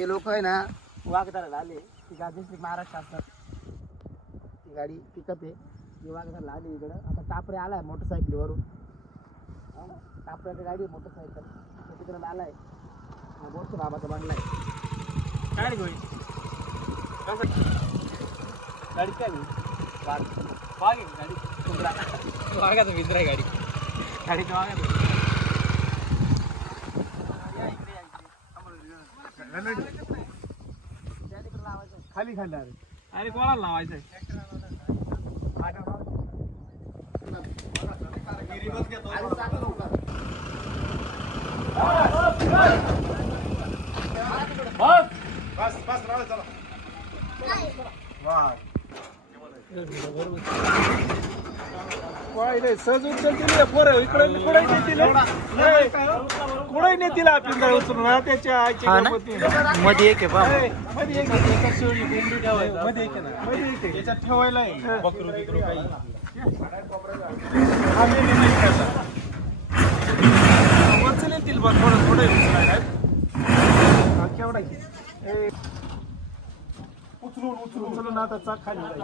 हे लोक आहे ना वाघदाराला आले. ती गाडी डिस्ट्रिक्ट महाराष्ट्र असतात ती गाडी पिकअप आहे. ती वाघदाराला आली इकडं. आता टापरे आलाय मोटरसायकलीवरून हा? ना? टापऱ्याची गाडी आहे मोटरसायकल तो तिकडे आलाय. हा बोलतो बाबाचा बांधलाय काय गोळी? गाडी काय वाघ. वाघ आहे गाडी? कुंबडा वाघाचा मित्र आहे गाडी. गाडीचा वाघ खाली खाली अरे अरे कोणाला लावायचं आहे सहज उचलतील पोरं इकडे कुठे नेतील कुठे नेतील आपण उचलून हा त्याच्या आईची गणपती. मध्ये एक आहे पहा ए, मध्ये एक आहे. मध्ये एक आहे ना. मध्ये एक आहे. याच्यात ठेवायला आहे बकरू बिकरू काही हा मेली नाही त्याचा. उचल येतील बघ थोडं थोडं हा केवढा? ए, उचलून उचलून उचलून आता चाक खाली जाईल.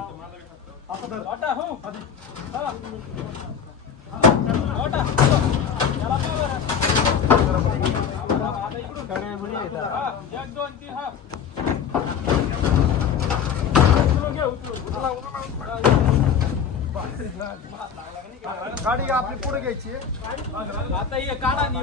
गाडी आपली पुढे घ्यायची. आता ये काढा नी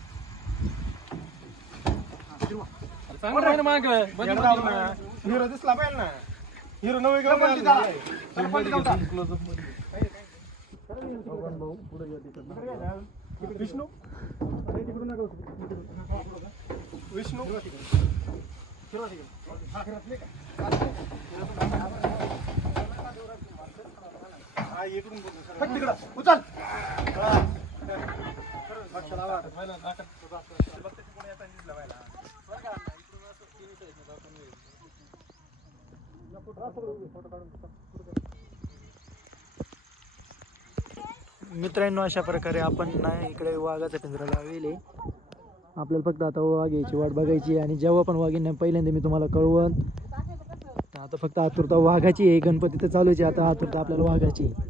हिरो दिसला पाहिजे ना. हिरो नवी विष्णू? विष्णू? उचल. मित्रांनो अशा प्रकारे आपण ना इकडे वाघाचा पिंजरा लावले आपल्याला फक्त आता वाघ यायची वाट बघायची आणि जेव्हा पण वाघ येईन पहिल्यांदा मी तुम्हाला कळवण आता फक्त आतुरता वाघाची आहे गणपती तर चालूची आहे आता आतुरता आपल्याला वाघाची आहे.